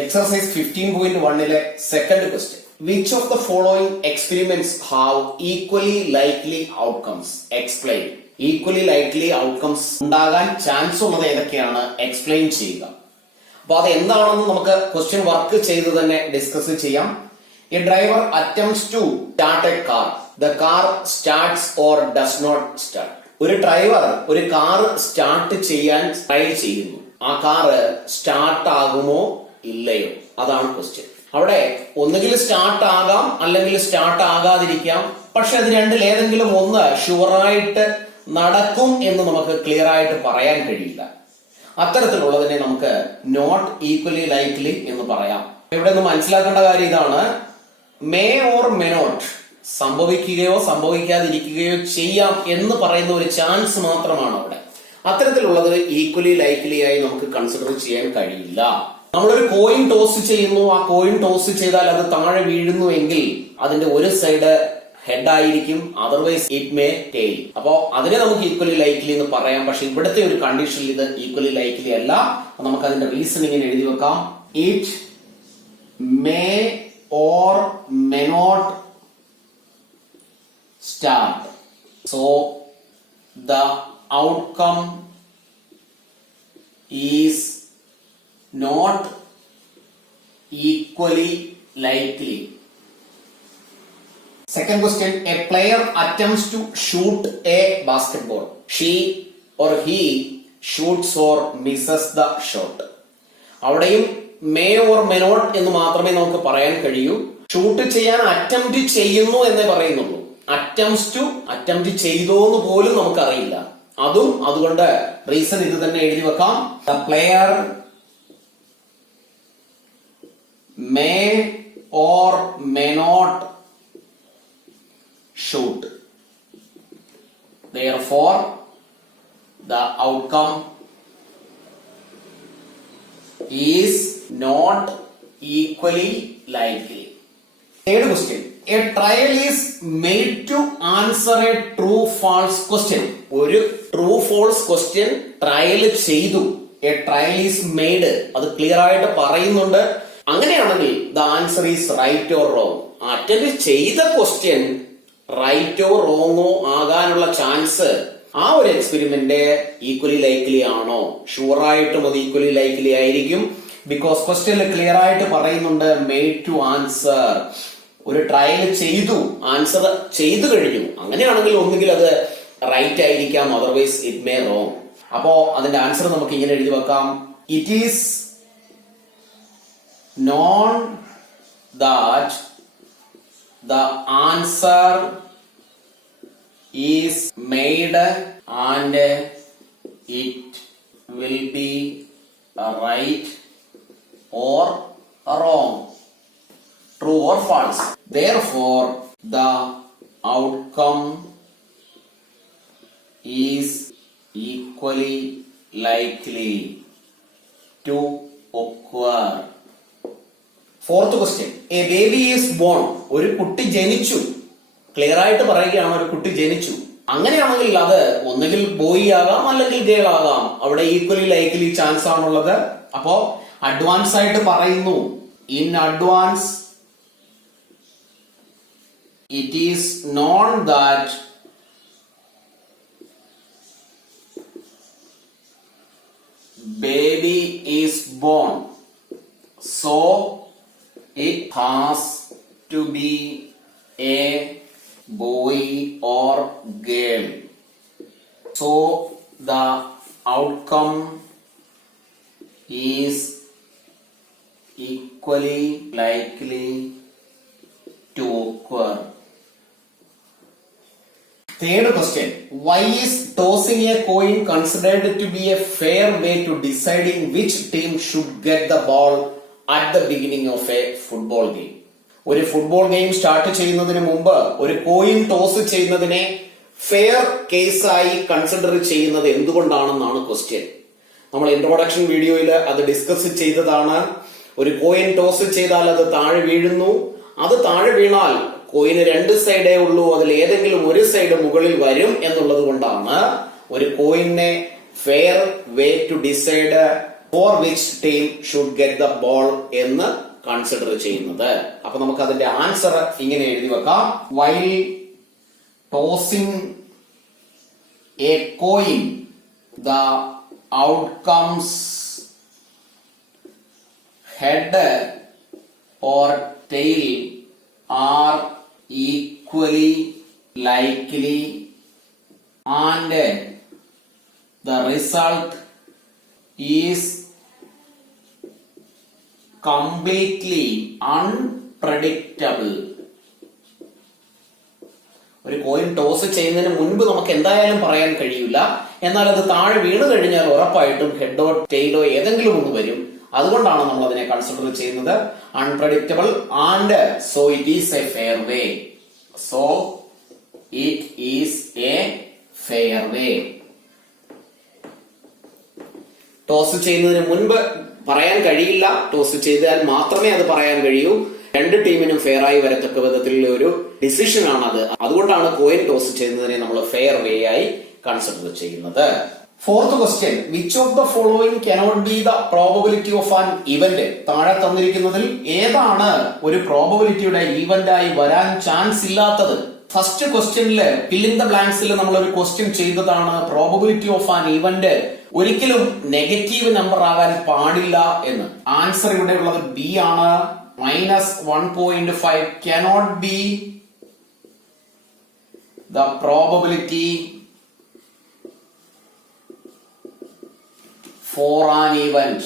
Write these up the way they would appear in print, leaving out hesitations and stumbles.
Exercise 15.1 second question. Which of the following experiments have equally likely outcomes? Explain. Equally likely outcomes ഉണ്ടാകാൻ chance ഉള്ളത് ഏതൊക്കെയാണ് explain ചെയ്യുക. അപ്പൊ അത് എന്താണെന്ന് നമുക്ക് ക്വസ്റ്റ്യൻ വർക്ക് ചെയ്ത് തന്നെ ഡിസ്കസ് ചെയ്യാം. A driver attempts to start a car. The car starts or does not start. ഒരു ഡ്രൈവർ ഒരു കാർ സ്റ്റാർട്ട് ചെയ്യാൻ ട്രൈ ചെയ്യുന്നു. ആ കാർ സ്റ്റാർട്ട് ആകുമോ ഇല്ലയോ, അതാണ് ക്വസ്റ്റ്യൻ. അവിടെ ഒന്നുകിൽ സ്റ്റാർട്ട് ആകാം അല്ലെങ്കിൽ സ്റ്റാർട്ട് ആകാതിരിക്കാം. പക്ഷെ അത് രണ്ടിൽ ഏതെങ്കിലും ഒന്ന് ഷുവറായിട്ട് നടക്കും എന്ന് നമുക്ക് ക്ലിയർ ആയിട്ട് പറയാൻ കഴിയില്ല. അത്തരത്തിലുള്ളതിനെ നമുക്ക് നോട്ട് ഈക്വലി ലൈക്ലി എന്ന് പറയാം. ഇവിടെ നിന്ന് മനസ്സിലാക്കേണ്ട കാര്യം ഇതാണ്, മേ ഓർ മേ നോട്ട്, സംഭവിക്കുകയോ സംഭവിക്കാതിരിക്കുകയോ ചെയ്യാം എന്ന് പറയുന്ന ഒരു ചാൻസ് മാത്രമാണ് അവിടെ. അത്തരത്തിലുള്ളത് ഈക്വലി ലൈക്ലി ആയി നമുക്ക് കൺസിഡർ ചെയ്യാൻ കഴിയില്ല. നമ്മളൊരു കോയിൻ ടോസ് ചെയ്യുന്നു, ആ കോയിൻ ടോസ് ചെയ്താൽ അത് താഴെ വീഴുന്നു എങ്കിൽ അതിന്റെ ഒരു സൈഡ് ഹെഡ് ആയിരിക്കും, അതർവൈസ് ഇറ്റ് മേ ടെയിൽ. അപ്പോ അതിനെ നമുക്ക് ഈക്വലി ലൈക്ലി എന്ന് പറയാം. പക്ഷെ ഇവിടുത്തെ ഒരു കണ്ടീഷനിൽ ഇത് ഈക്വലി ലൈക്ലി അല്ല. നമുക്ക് അതിന്റെ റീസണിങ്ങിന് എഴുതി വെക്കാം. It may or may not start. So the outcome is not equally likely. Second question, a player attempts to shoot a basketball. She or he shoots or misses the shot. അവിടെയും may or may not എന്ന് മാത്രമേ നമുക്ക് പറയാൻ കഴിയൂ. Shoot ചെയ്യാൻ attempt ചെയ്യുന്നു എന്നേ പറയുന്നുള്ളൂ. അറ്റംപ്റ്റ് ചെയ്തോന്ന് പോലും നമുക്കറിയില്ല. അതുകൊണ്ട് റീസൺ ഇത് തന്നെ എഴുതി വെക്കാം. The player may or may not shoot. Therefore, the outcome is not equally likely. Third question. A trial is made to answer a true false question. ഒരു true false question ട്രയൽ ചെയ്തു. A trial is made, അത് clear ആയിട്ട് പറയുന്നുണ്ട്. അങ്ങനെയാണെങ്കിൽ the answer is right or wrong. Attend ചെയ്ത question റൈറ്റോ റോങ്ങോ ആകാനുള്ള chance ആ ഒരു എക്സ്പെരിമെന്റ് ഈക്വലി ലൈക്ലി ആണോ? ഷുവറായിട്ടും അത് ഈക്വലി ലൈക്ലി ആയിരിക്കും. ബിക്കോസ് ക്വസ്റ്റ്യനിൽ ക്ലിയർ ആയിട്ട് പറയുന്നുണ്ട് മെയ്ഡ് ടു ആൻസർ. ഒരു ട്രയൽ ചെയ്തു, ആൻസർ ചെയ്തു കഴിഞ്ഞു. അങ്ങനെയാണെങ്കിൽ ഒന്നുകിൽ അത് റൈറ്റ് ആയിരിക്കാം, അതർവൈസ് ഇറ്റ് മേ റോങ്. അപ്പോ അതിന്റെ ആൻസർ നമുക്ക് ഇങ്ങനെ എഴുതി വെക്കാം. It is known that the answer is made and it will be right or wrong. True or false. Therefore, the outcome is equally likely to occur. Fourth question. A baby is born. ഒരു കുട്ടി ജനിച്ചു. Clear ആയിട്ട് പറയുകയാണ്, ഒരു കുട്ടി ജനിച്ചു. അങ്ങനെയാണെങ്കിൽ അത് ഒന്നുകിൽ ബോയ് ആകാം അല്ലെങ്കിൽ ഗേൾ ആകാം. അവിടെ ഈക്വലി ലൈക്ലി ചാൻസ് ആണുള്ളത്. അപ്പോ അഡ്വാൻസ് ആയിട്ട് പറയുന്നു, in advance it is known that baby is born, so it has to be a boy or girl. So the outcome is equally likely to occur. Third question. Why is tossing a coin considered to be a fair way to deciding which team should get the ball at the beginning of a football game? ഒരു football game start ചെയ്യുന്നതിന് മുമ്പ് ഒരു coin toss ചെയ്യുന്നതിനെ fair കേസായി consider ചെയ്യുന്നത് എന്തുകൊണ്ടാണെന്നാണ് question. നമ്മൾ introduction വീഡിയോയിൽ അത് discuss ചെയ്തതാണ്. ഒരു കോയിൻ ടോസ് ചെയ്താൽ അത് താഴെ വീഴുന്നു. അത് താഴെ വീണാൽ കോയിന് രണ്ട് സൈഡേ ഉള്ളൂ, അതിൽ ഏതെങ്കിലും ഒരു സൈഡ് മുകളിൽ വരും എന്നുള്ളത് കൊണ്ടാണ് ഒരു കോയിനെ fair way to decide for which team should get the ball എന്ന് കൺസിഡർ ചെയ്യുന്നത്. അപ്പൊ നമുക്ക് അതിന്റെ ആൻസർ ഇങ്ങനെ എഴുതി വെക്കാം. While tossing a coin the outcomes head or tail are equally likely and the result is completely unpredictable. ഒരു coin toss ചെയ്യുന്നതിന് മുൻപ് നമുക്ക് എന്തായാലും പറയാൻ കഴിയില്ല. എന്നാൽ അത് താഴെ വീണ് കഴിഞ്ഞാൽ ഉറപ്പായിട്ടും ഹെഡോ ടെയിലോ ഏതെങ്കിലും ഒന്ന് വരും. അതുകൊണ്ടാണ് നമ്മൾ അതിനെ കൺസിഡർ ചെയ്യുന്നത് unpredictable and so it is A fair way. So it is A fair way. Toss ചെയ്യുന്നതിന് മുൻപ് പറയാൻ കഴിയില്ല. ടോസ് ചെയ്താൽ മാത്രമേ അത് പറയാൻ കഴിയൂ. രണ്ട് ടീമിനും ഫെയർ ആയി വരത്തക്ക വിധത്തിലുള്ള ഒരു ഡിസിഷൻ ആണത്. അതുകൊണ്ടാണ് കോയിൻ ടോസ് ചെയ്യുന്നതിനെ നമ്മൾ ഫെയർ വേ ആയി കൺസിഡർ ചെയ്യുന്നത്. Fourth question, which of the following cannot be the probability of an event? താഴെ തന്നിരിക്കുന്നതിൽ ഏതാണ് ഒരു പ്രോബബിലിറ്റിയുടെ ഈവന്റ് ആയി വരാൻ ചാൻസ് ഇല്ലാത്തത്? ഫസ്റ്റ് ക്വസ്റ്റ്യനില് ഫില്ലിംഗ് ദ ബ്ലാങ്ക്സിൽ നമ്മൾ ഒരു ക്വസ്റ്റ്യൻ ചെയ്തതാണ് പ്രോബബിലിറ്റി ഓഫ് ആൻ ഇവന്റ് ഒരിക്കലും നെഗറ്റീവ് നമ്പർ ആകാൻ പാടില്ല എന്ന്. ആൻസർ ഇവിടെ ഉള്ളത് ബി ആണ്. -1.5 cannot be the probability for an event.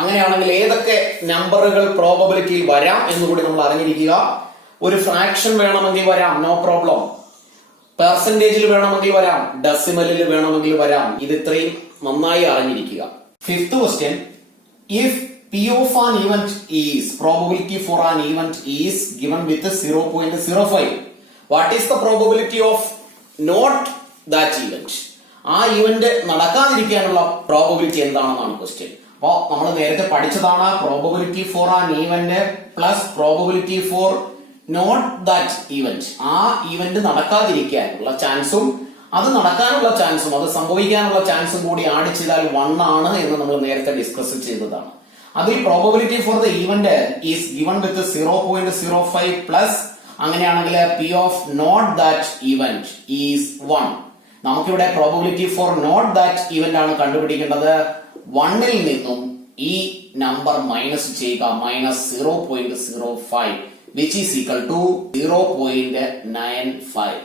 അങ്ങനെയാണെങ്കിൽ ഏതൊക്കെ നമ്പറുകൾ പ്രോബബിലിറ്റിയിൽ വരാം എന്നുകൂടി നമ്മൾ അറിഞ്ഞിരിക്കുക. ഒരു ഫ്രാക്ഷൻ വേണമെങ്കിൽ വരാം, നോ പ്രോബ്ലം. പെർസെന്റേജിൽ വേണമെങ്കിൽ വരാം, ഡെസിമലിൽ വേണമെങ്കിൽ വരാം. ഇത് ഇത്രയും നന്നായി അറിഞ്ഞിരിക്കുക. Fifth question, if P of an event is probability for an event is given with 0.05. What is the probability of not that event? ആ ഇവന്റ് നടക്കാതിരിക്കാനുള്ള പ്രോബബിലിറ്റി എന്താണെന്നാണ് ക്വസ്റ്റ്യൻ. അപ്പോ നമ്മൾ നേരത്തെ പഠിച്ചതാണ് probability for an event plus probability for not that event. ആ event നടക്കാതിരിക്കാനുള്ള ചാൻസും അത് നടക്കാനുള്ള ചാൻസും അത് സംഭവിക്കാനുള്ള ചാൻസും കൂടി ആഡ് ചെയ്താൽ 1 ആണ് എന്ന് നമ്മൾ നേരത്തെ ഡിസ്കസ് ചെയ്തതാണ്. അതിൽ probability for the event is given with 0.05 plus അങ്ങനെയാണെങ്കിൽ P of not that event is 1. നമുക്കിവിടെ probability for not that event ആണ് കണ്ടുപിടിക്കേണ്ടത്. 1ൽ നിന്നും ഈ നമ്പർ മൈനസ് ചെയ്യുക, -0.05 which is equal to 0.95.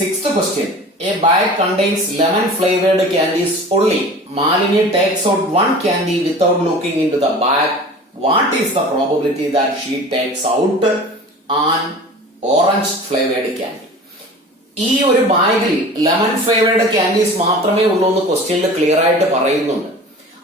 Sixth question, a bag contains lemon flavored candies only. Malini takes out one candy without looking into the bag. What is the probability that she takes out an orange flavored candy? ഈ ഒരു ബാഗിൽ lemon flavoured candies മാത്രമേ ഉള്ളൂ എന്ന് ക്വസ്റ്റ്യനിൽ clear ആയിട്ട് പറയുന്നുണ്ട്.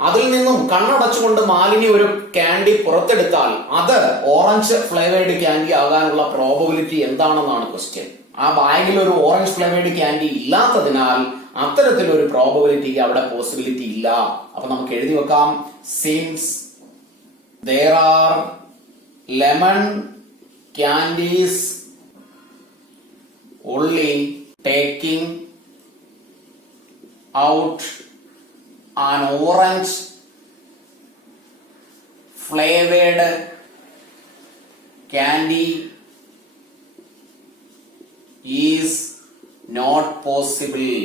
അതിൽ നിന്നും കണ്ണടച്ചുകൊണ്ട് മാലിനി ഒരു കാൻഡി പുറത്തെടുത്താൽ അത് ഓറഞ്ച് ഫ്ലേവേർഡ് കാൻഡി ആകാനുള്ള പ്രോബബിലിറ്റി എന്താണെന്നാണ് ക്വസ്റ്റ്യൻ. ആ ബാഗിൽ ഒരു ഓറഞ്ച് ഫ്ലേവേർഡ് കാൻഡി ഇല്ലാത്തതിനാൽ അത്തരത്തിലൊരു പ്രോബബിലിറ്റി അവിടെ പോസിബിലിറ്റി ഇല്ല. അപ്പൊ നമുക്ക് എഴുതി വെക്കാം, since there are lemon candies only, taking out an orange flavored candy is not possible.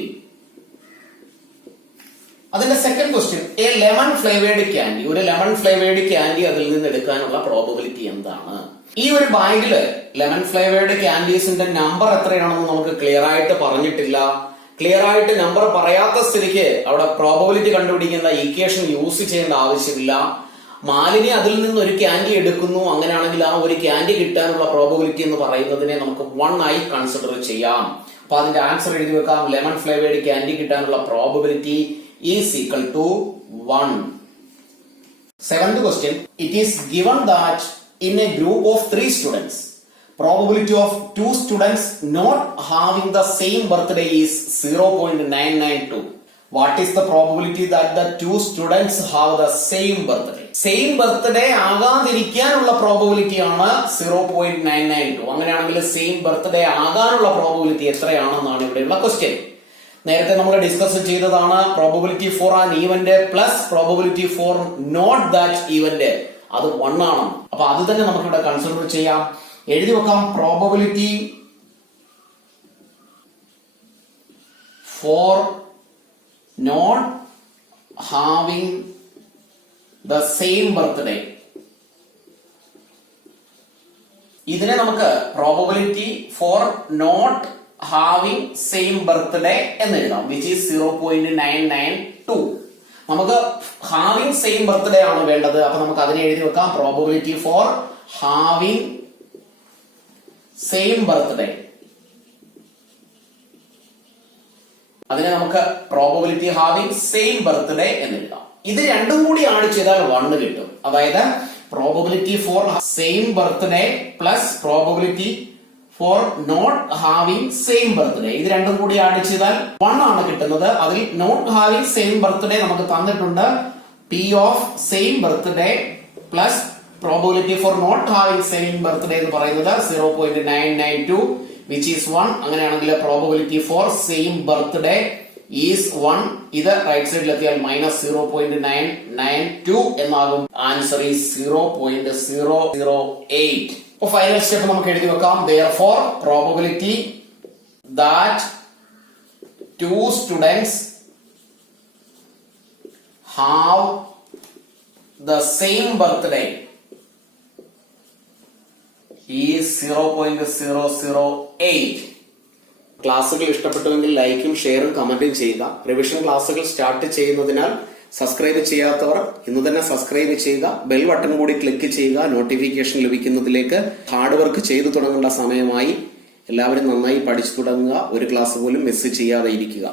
അതിന്റെ second question, A lemon flavoured candy, ഒരു ലെമൺ ഫ്ലേവേർഡ് ക്യാൻഡി അതിൽ നിന്ന് എടുക്കാനുള്ള പ്രോബബിലിറ്റി എന്താണ്? ഈ ഒരു ബാഗില് ലെമൺ ഫ്ലേവേർഡ് ക്യാൻഡീസിന്റെ നമ്പർ എത്രയാണെന്ന് നമുക്ക് ക്ലിയർ ആയിട്ട് പറഞ്ഞിട്ടില്ല. ക്ലിയർ ആയിട്ട് നമ്പർ പറയാത്ത സ്ഥിതിക്ക് അവിടെ പ്രോബബിലിറ്റി കണ്ടുപിടിക്കുന്ന ഈക്വേഷൻ യൂസ് ചെയ്യേണ്ട ആവശ്യമില്ല. മാലിനി അതിൽ നിന്ന് ഒരു ക്യാൻഡി എടുക്കുന്നു, അങ്ങനെയാണെങ്കിൽ ആ ഒരു ക്യാൻഡി കിട്ടാനുള്ള പ്രോബബിലിറ്റി എന്ന് പറയുന്നതിനെ നമുക്ക് 1 ആയി കൺസിഡർ ചെയ്യാം. അപ്പൊ അതിന്റെ ആൻസർ എഴുതി വെക്കാം, ലെമൺ ഫ്ലേവേർഡ് ക്യാൻഡി കിട്ടാനുള്ള probability is equal to 1. Seventh question, it is given that in a group of 3 students, probability of 2 students not having the same birthday is 0.992. What is the probability that the 2 students have the same birthday? Same birthday ആകാതിരിക്കാനുള്ള probability ആണ് 0.992. അങ്ങനെയാണെങ്കിൽ same birthday ആകാനുള്ള probability എത്രയാണെന്നാണ് ഇവിടെയുള്ള question. നേരത്തെ നമ്മൾ discuss ചെയ്തതാണ് probability for an event plus probability for not that event അത് 1 ആണ്. അപ്പൊ അത് തന്നെ നമുക്ക് ഇവിടെ കൺസിഡർ ചെയ്യാം. എഴുതി വെക്കാം probability for not having the same birthday. ഇതിനെ നമുക്ക് probability for not having same birthday എന്ന് എഴുതാം, വിച്ച് ഈസ് 0.992. നമുക്ക് ഹാവിംഗ് സെയിം ബർത്ത്ഡേ ആണ് വേണ്ടത്. അപ്പൊ നമുക്ക് അതിനെ എഴുതി വെക്കാം probability for having same birthday. അതിനെ നമുക്ക് പ്രോബബിലിറ്റി ഹാവിംഗ് സെയിം ബർത്ത്ഡേ എന്ന് എഴുതാം. ഇത് രണ്ടും കൂടി ആഡ് ചെയ്താൽ 1 കിട്ടും. അതായത് probability for same birthday plus probability for not having same birthday, ഇത് രണ്ടും കൂടി ആഡ് ചെയ്താൽ 1 ആണ് കിട്ടുന്നത്. അതിൽ നോട്ട് ഹാവിംഗ് സെയിം ബർത്ത്ഡേ നമുക്ക് തന്നിട്ടുണ്ട്. P of same birthday plus probability for not having same birthday എന്ന് പറയുന്നത് 0.992 വിച്ച് ഈസ് 1. അങ്ങനെയാണെങ്കിൽ probability for same birthday is 1. ഇത് റൈറ്റ് സൈഡിൽ എത്തിയാൽ -0.992 എന്നാകും. Answer is 0.008. അപ്പൊ ഫൈനൽ സ്റ്റെപ്പ് നമുക്ക് എഴുതി വെക്കാം. Therefore, probability that 2 students have the same birthday is 0.008. ക്ലാസ്സുകൾ ഇഷ്ടപ്പെട്ടുവെങ്കിൽ ലൈക്കും ഷെയറും കമന്റും ചെയ്യുക. റിവിഷൻ ക്ലാസ്സുകൾ സ്റ്റാർട്ട് ചെയ്യുന്നതിനാൽ സബ്സ്ക്രൈബ് ചെയ്യാത്തവർ ഇന്ന് തന്നെ സബ്സ്ക്രൈബ് ചെയ്യുക. ബെൽ ബട്ടൺ കൂടി ക്ലിക്ക് ചെയ്യുക നോട്ടിഫിക്കേഷൻ ലഭിക്കുന്നതിലേക്ക്. ഹാർഡ് വർക്ക് ചെയ്തു തുടങ്ങേണ്ട സമയമായി. എല്ലാവരും നന്നായി പഠിച്ചു തുടങ്ങുക. ഒരു ക്ലാസ് പോലും മിസ് ചെയ്യാതെ ഇരിക്കുക.